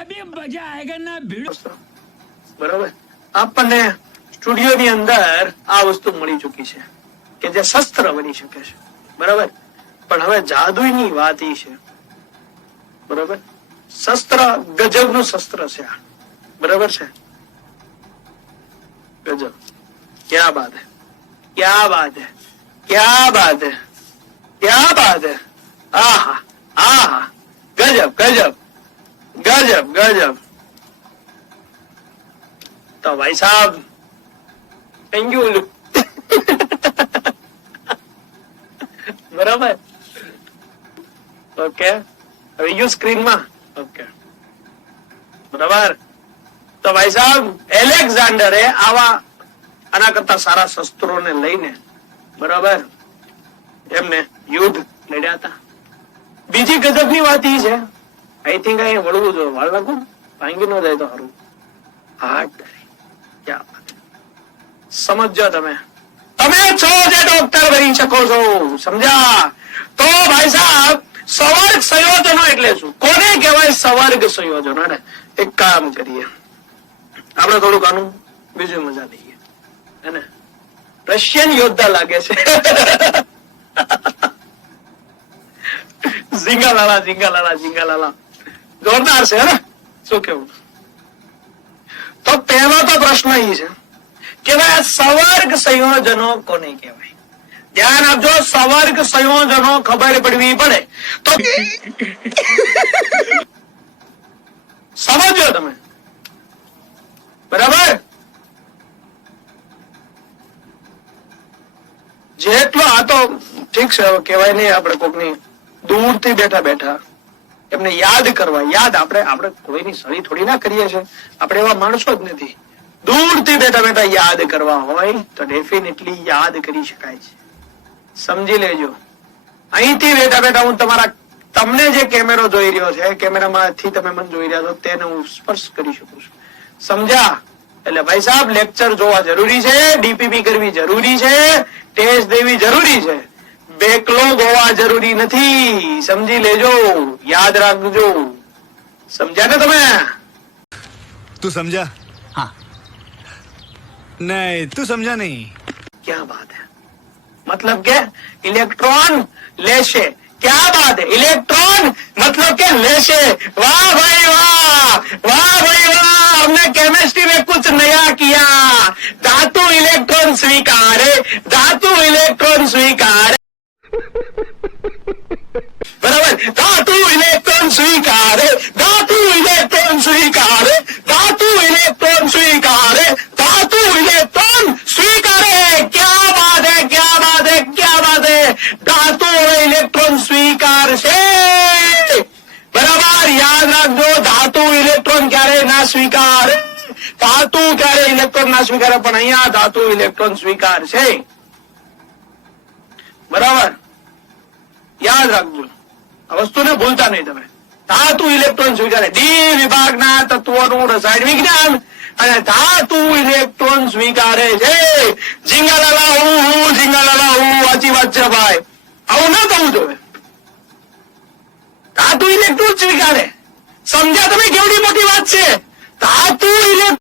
અભી મજા આયેગા ના અંદર આ વસ્તુ મળી ચૂકી છે કે જે શસ્ત્ર બની શકે છે. બરાબર? પણ હવે જાદુની વાત એ છે. બરાબર? શસ્ત્ર, ગજબનું શસ્ત્ર છે બરાબર છે? ગજબ. ક્યાં બાદ હે? ક્યાં બાદ હે? ક્યાં બાદ હે? ક્યાં બાદ હે? આહા. તો ભાઈ સાહેબ થેન્ક યુ બરાબર? ઓકે હવે યુ સ્ક્રીનમાં ઓકે બરાબર? તો ભાઈ સાહેબ એલેક્ઝાન્ડરે આવા આના કરતા સારા શસ્ત્રોને લઈને, બરાબર, એમને યુદ્ધ લડ્યા હતા. બીજી ગજબની વાત એ છે આઈ થિંક અહીં વળવું જોઈએ વાળ નાખું ભાંગી ન જાય તો સારું હાર્ટ. સમજજો તમે તમે છો જે ડોક્ટર બની શકો છો સમજ્યા એટલે શું કોને કહેવાય સવર્ગ સંયોજનો ને એક કામ કરીએ આપણે થોડુંક આનું બીજું મજા લઈએ હે રશિયન યોદ્ધા લાગે છે ઝીંગાલાલા ઝીંગાલાલા ઝીંગાલાલા જોરદાર છે ને શું કેવું? તો પહેલો તો પ્રશ્ન એ છે કે ભાઈ સવર્ગ સંયોજનો કોને કહેવાય? ધ્યાન આપજો, સવર્ગ સંયોજનો ખબર પડવી પડે. તો સમજો તમે? બરાબર? જેટલો આ તો ઠીક છે, હવે કહેવાય નહીં આપણે કોકની દૂરથી બેઠા બેઠા. એમને યાદ કરવા. યાદ આપણે આપણે કોઈની સળી થોડી ના કરીએ છે આપણે એવા માણસો જ નથી. દૂરથી બેઠા બેઠા યાદ કરવા હોય તો ડેફિનેટલી યાદ કરી શકાય છે. સમજી લેજો. અહીંથી બેઠા બેઠા હું તમારા, તમને જે કેમેરો જોઈ રહ્યો છે, કેમેરામાંથી તમે મને જોઈ રહ્યા છો, તેને હું સ્પર્શ કરી શકું છું. સમજ્યા? એટલે ભાઈ સાહેબ લેક્ચર જોવા જરૂરી છે ડીપીપી કરવી જરૂરી છે ટેસ્ટ દેવી જરૂરી છે. બેકલો ગોવા જરૂરી નથી સમજી લેજો યાદ રાખજો સમજ્યા ને તમે તું समझा हाँ नहीं तू समझा नहीं क्या बात है मतलब કે ઇલેક્ટ્રોન લેશે क्या बात है इलेक्ट्रॉन मतलब के लेशे वाह भाई वाह वाह भाई वाह हमने केमिस्ट्री में कुछ नया किया धातु इलेक्ट्रॉन स्वीकारे धातु બરાબર, યાદ રાખજો, ધાતુ, ઇલેક્ટ્રોન ક્યારે ના સ્વીકારે. ધાતુ ક્યારે ઇલેક્ટ્રોન ના સ્વીકારે, પણ અહીંયા ધાતુ, ઇલેક્ટ્રોન સ્વીકાર છે. બરાબર? યાદ રાખજો. આ વસ્તુને ભૂલતા નહીં તમે. ધાતુ, ઇલેક્ટ્રોન સ્વીકારે. ડી વિભાગના તત્વોનું રસાયણ વિજ્ઞાન અને ધાતુ, ઇલેક્ટ્રોન સ્વીકારે છે. ઝીંગાલાલા, હું હું, ઝીંગાલાલા, હું, વાંચી વાત છે ભાઈ. આવું ના થવું જોઈએ. ધાતુ ઇલેક્ટ્રોન સ્વીકારે? સમજ્યા તમે કેવડી મોટી વાત છે? ધાતુ ઇલેક્ટ્રોન